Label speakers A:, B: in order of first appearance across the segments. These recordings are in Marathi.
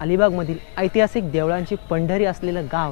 A: अलिबागमधील ऐतिहासिक देवळांची पंढरी असलेलं गाव.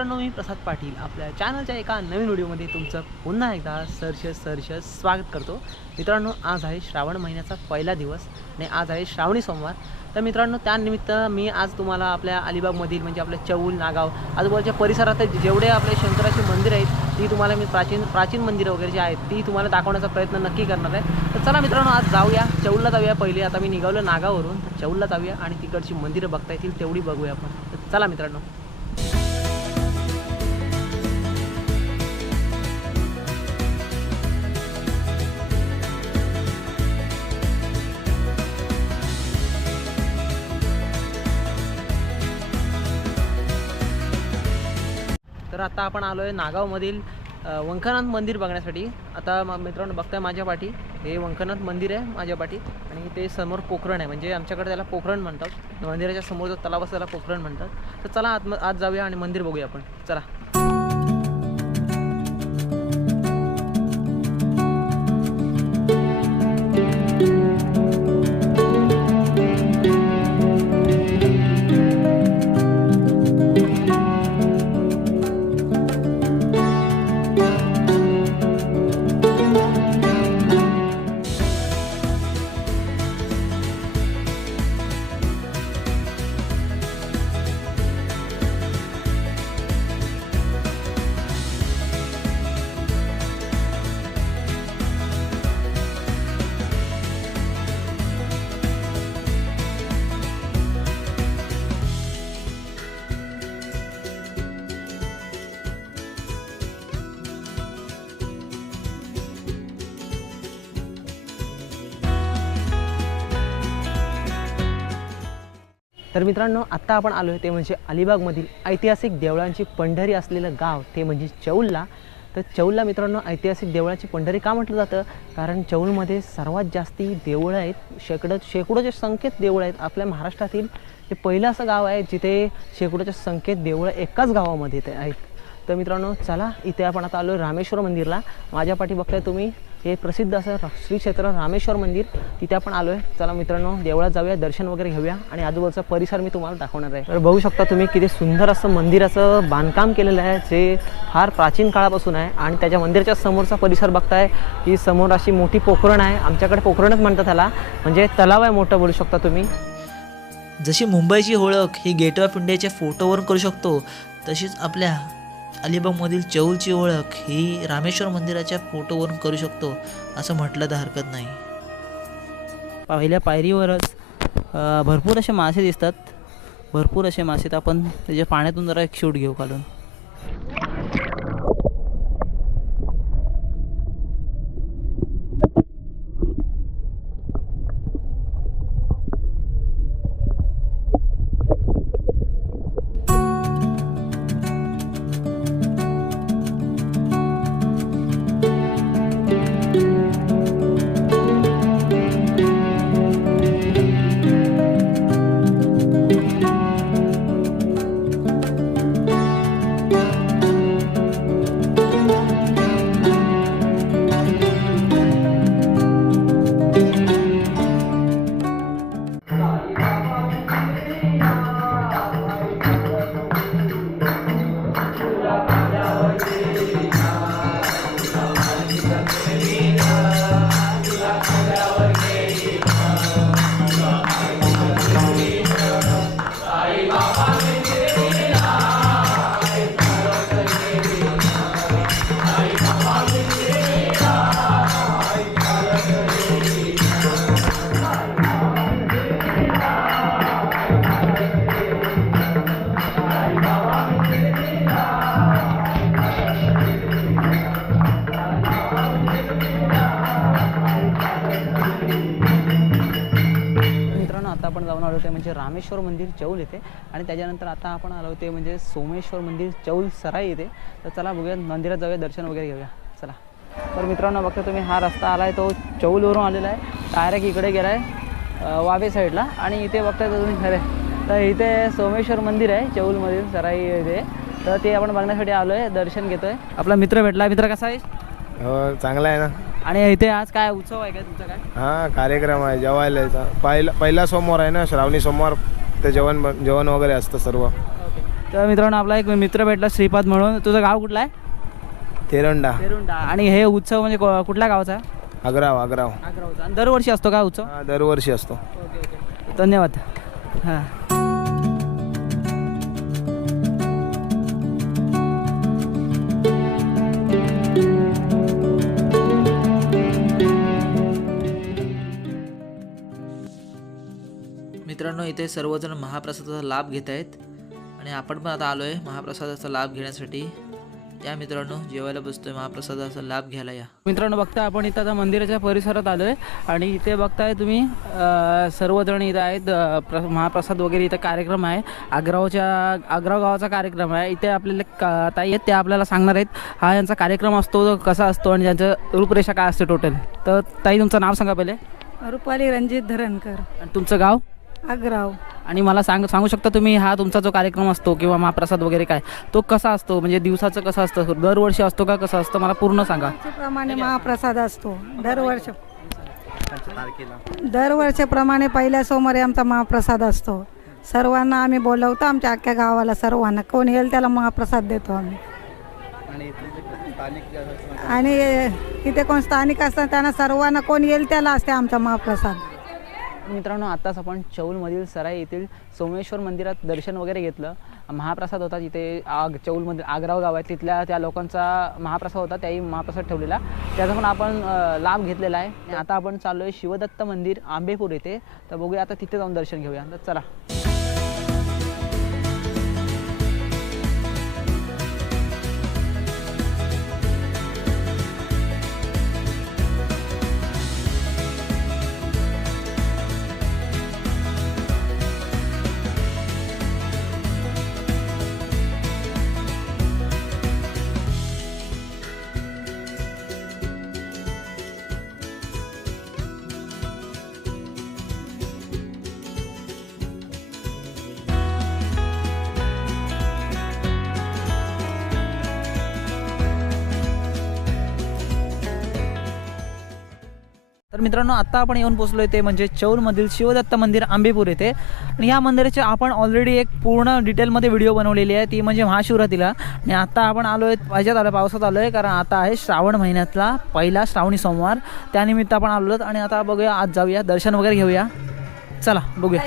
A: मित्रांनो मी प्रसाद पाटील आपल्या चॅनलच्या एका नवीन व्हिडिओमध्ये तुमचं पुन्हा एकदा सरश सरश स्वागत करतो. मित्रांनो आज आहे श्रावण महिन्याचा पहिला दिवस आणि आज आहे श्रावणी सोमवार. तर मित्रांनो त्यानिमित्त मी आज तुम्हाला आपल्या अलिबागमधील म्हणजे आपल्या चौल नागाव आजूबाजूच्या परिसरात जेवढे आपले शंकराची मंदिर आहेत ती तुम्हाला मी प्राचीन प्राचीन मंदिरं वगैरे जी आहेत ती तुम्हाला दाखवण्याचा प्रयत्न नक्की करणार आहे. तर चला मित्रांनो आज जाऊया चौलला जाऊया पहिले. आता मी निघालो नागावरून तर चौलला जाऊया आणि तिकडची मंदिरं बघता येतील तेवढी बघूया आपण. तर चला मित्रांनो. तर आता आपण आलो आहे नागावमधील वंखनाथ वंकनाथ मंदिर बघण्यासाठी. आता मित्रांनो बघताय माझ्या पाठी. हे वंकनाथ मंदिर आहे माझ्या पाठी आणि ते समोर पोखरण आहे. म्हणजे आमच्याकडे त्याला पोखरण म्हणतात. मंदिराच्या समोर जो तलाव असतो त्याला पोखरण म्हणतात. तर चला आत आत जाऊया आणि मंदिर बघूया आपण. चला. तर मित्रांनो आत्ता आपण आलो आहे ते म्हणजे अलिबागमधील ऐतिहासिक देवळांची पंढरी असलेलं गाव ते म्हणजे चौलला. तर चौलला मित्रांनो ऐतिहासिक देवळाची पंढरी का म्हटलं जातं? कारण चौलमध्ये सर्वात जास्ती देवळं आहेत शेकडो शेकडोच्या संख्येत देवळं आहेत. आपल्या महाराष्ट्रातील हे पहिलं असं गाव आहे जिथे शेकडोच्या संख्येत देवळं एकाच गावामध्ये आहेत. तर मित्रांनो चला इथे आपण आता आलो रामेश्वर मंदिरला. माझ्या पाठी बघताय तुम्ही हे प्रसिद्ध असं श्रीक्षेत्र श्री क्षेत्र रामेश्वर मंदिर. तिथे आपण आलो आहे चला मित्रांनो देवळात जाऊया दर्शन वगैरे घेऊया. आणि आजूबाजूचा परिसर मी तुम्हाला दाखवणार आहे. तर बघू शकता तुम्ही किती सुंदर असं मंदिराचं बांधकाम केलेलं आहे जे फार प्राचीन काळापासून आहे. आणि त्याच्या मंदिराच्या समोरचा परिसर बघताय की समोर अशी मोठी पोखरण आहे. आमच्याकडे पोखरणच म्हणतात त्याला. म्हणजे तलाव आहे मोठं बोलू शकता तुम्ही.
B: जशी मुंबईची ओळख ही गेट ऑफ इंडियाच्या फोटोवरून करू शकतो तशीच आपल्या अलिबागमधील चौलची ओळख ही रामेश्वर मंदिराच्या फोटोवरून करू शकतो असं म्हटलं तर हरकत नाही.
C: पहिल्या पायरीवरच भरपूर असे मासे दिसतात. भरपूर असे मासे तर आपण त्याच्या पाण्यातून जरा एक शूट घेऊ काढून रामेश्वर मंदिर चौल येथे आणि त्याच्यानंतर आता आपण आलो ते म्हणजे सोमेश्वर मंदिर चौल सराई येथे तर चला बघूया मंदिरात जाऊया दर्शन वगैरे घेऊया. चला. तर मित्रांनो बघता तुम्ही हा रस्ता आला आहे तो चौलवरून आलेला आहे. डायरेक्ट इकडे गेला आहे वावे साईडला. आणि इथे बघताय तुम्ही खरे तर इथे सोमेश्वर मंदिर आहे चौलमधील सराई इथे तर ते आपण बघण्यासाठी आलो आहे दर्शन घेतो आहे आपला मित्र भेटला. मित्र कसा आहे
D: हो चांगला आहे ना.
C: आणि इथे आज काय उत्सव आहे काय तुमचा काय?
D: हा कार्यक्रम आहे जेवायला पहिला पहिला सोमवार आहे ना श्रावणी सोमवार. ते जेवण बन- जेवण वगैरे असतं सर्व.
C: तर मित्रांनो आपला एक मित्र भेटला श्रीपाद म्हणून. तुझं गाव कुठलं आहे?
D: तेरंडा.
C: पेरुंडा आणि हे उत्सव म्हणजे को- कुठल्या गावचा आहे?
D: आग्राव आग्राव.
C: आणि दरवर्षी असतो का उत्सव?
D: हा दरवर्षी असतो.
C: धन्यवाद. हां.
B: मित्रांनो इथे सर्वजण महाप्रसादाचा लाभ घेत आहेत. आणि आपण पण आता आलो आहे महाप्रसादाचा लाभ घेण्यासाठी. या मित्रांनो जेवायला बसतोय महाप्रसादाचा लाभ घ्यायला या.
C: मित्रांनो बघता आपण इथं आता मंदिराच्या परिसरात आलो आहे आणि इथे बघताय तुम्ही सर्वजण इथं आहेत. प्र महाप्रसाद वगैरे इथं कार्यक्रम आहे. आग्रावच्या आग्राव गावाचा कार्यक्रम आहे. इथे आपल्याला का ताई आहेत त्या आपल्याला सांगणार आहेत. हा यांचा कार्यक्रम असतो तो कसा असतो आणि त्यांचं रूपरेषा काय असते टोटल तर ताई तुमचं नाव सांगा पहिले.
E: रुपाली रणजित धरणकर.
C: आणि तुमचं गाव?
E: आग्राव
C: आणि मला सांग सांगू शकता तुम्ही हा तुमचा जो कार्यक्रम असतो किंवा महाप्रसाद वगैरे काय तो कसा असतो? म्हणजे दिवसाचं कसं असतं? दरवर्षी असतो का कसं असतं? मला पूर्ण सांगा.
E: प्रमाणे महाप्रसाद असतो. दरवर्ष दरवर्षीप्रमाणे पहिल्या सोमवारी आमचा महाप्रसाद असतो. सर्वांना आम्ही बोलवतो आमच्या अख्ख्या गावाला सर्वांना. कोण येईल त्याला महाप्रसाद देतो आम्ही. आणि इथे कोण स्थानिक असतात त्यांना सर्वांना कोण येईल त्याला असते आमचा महाप्रसाद.
C: मित्रांनो आत्ताच आपण चौलमधील सराई येथील सोमेश्वर मंदिरात दर्शन वगैरे घेतलं. महाप्रसाद होता तिथे आग चौलमधील आग्राव गाव आहे तिथल्या त्या लोकांचा महाप्रसाद होता त्याही महाप्रसाद ठेवलेला. त्याचा पण आपण लाभ घेतलेला आहे. आणि आता आपण चाललो आहे शिवदत्त मंदिर आंबेपूर येथे. तर बघूया आता तिथे जाऊन दर्शन घेऊया. तर चला. तर मित्रांनो आत्ता आपण येऊन पोचलो ते म्हणजे चौरमधील शिवदत्त मंदिर आंबेपूर येथे. आणि या मंदिराची आपण ऑलरेडी एक पूर्ण डिटेलमध्ये व्हिडिओ बनवलेली आहे. ती म्हणजे महाशिवरात्रीला. आणि आता आपण आलो आहे पाहिजेत आलं पावसात आलो आहे कारण आता आहे श्रावण महिन्यातला पहिला श्रावणी सोमवार. त्यानिमित्त आपण आलो आणि आता बघूया आज जाऊया दर्शन वगैरे घेऊया. चला बघूया.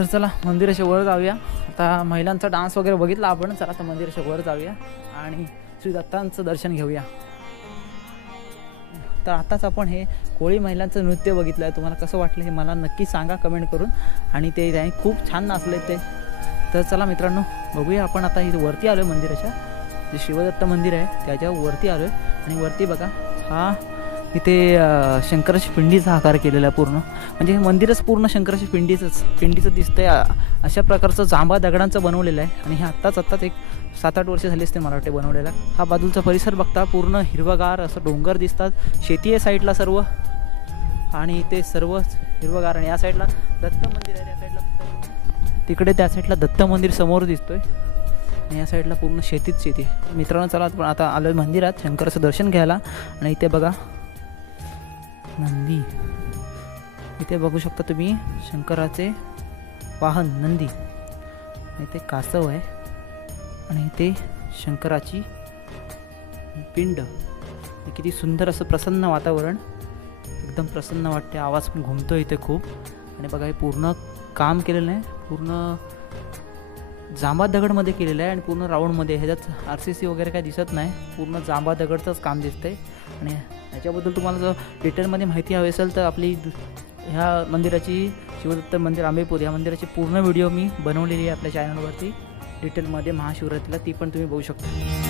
C: तर चला मंदिराच्या वर जाऊया. आता महिलांचा डान्स वगैरे बघितला आपण. चला आता मंदिराच्या वर जाऊया आणि श्री दत्तांचं दर्शन घेऊया. तर आताच आपण हे कोळी महिलांचं नृत्य बघितलं आहे तुम्हाला कसं वाटलं हे मला नक्की सांगा कमेंट करून. आणि ते त्यांनी खूप छान नाचले ते. तर चला मित्रांनो बघूया आपण आता इथे वरती आलो आहे मंदिराच्या. जे शिवदत्त मंदिर आहे त्याच्या वरती आलो आहे आणि वरती बघा हा इथे शंकराची पिंडीचा आकार केलेला आहे पूर्ण. म्हणजे हे मंदिरच पूर्ण शंकराची पिंडीचंच पिंडीचं दिसतंय. अशा प्रकारचं जांभा दगडांचं बनवलेलं आहे. आणि हे आत्ताच आत्ताच एक सात आठ वर्ष झाली असते मला वाटते बनवलेला. हा बाजूचा परिसर बघता पूर्ण हिरवगार असं डोंगर दिसतात. शेती आहे साईडला सर्व. आणि इथे सर्व हिरवगार आणि या साईडला दत्त मंदिर आहे. या साईडला तिकडे त्या साईडला दत्त मंदिर समोर दिसतोय. आणि या साईडला पूर्ण शेतीच शेती मित्रांनो चला पण आता आलो मंदिरात. शंकराचं दर्शन घ्यायला. आणि इथे बघा नंदी. इथे बघू शकता तुम्ही शंकराचे वाहन नंदी. इथे कासव आहे. आणि इथे शंकराची पिंड. किती सुंदर असं प्रसन्न वातावरण. एकदम प्रसन्न वाटते. आवाज पण घुमतो इथे खूप. आणि बघा हे पूर्ण काम केलेलं आहे. पूर्ण जांबा दगडमध्ये केलेलं आहे. आणि पूर्ण राऊंडमध्ये. ह्याच्यात आर सी सी वगैरे काही दिसत नाही. पूर्ण जांबा दगडचंच काम दिसतंय. आणि ह्याच्याबद्दल तुम्हाला जर डिटेलमध्ये माहिती हवी असेल तर आपली ह्या मंदिराची शिवदत्त मंदिर आंबेपूर या मंदिराची पूर्ण व्हिडिओ मी बनवलेली आहे आपल्या चॅनलवरती डिटेलमध्ये महाशिवरात्रीला ती पण तुम्ही बघू शकता.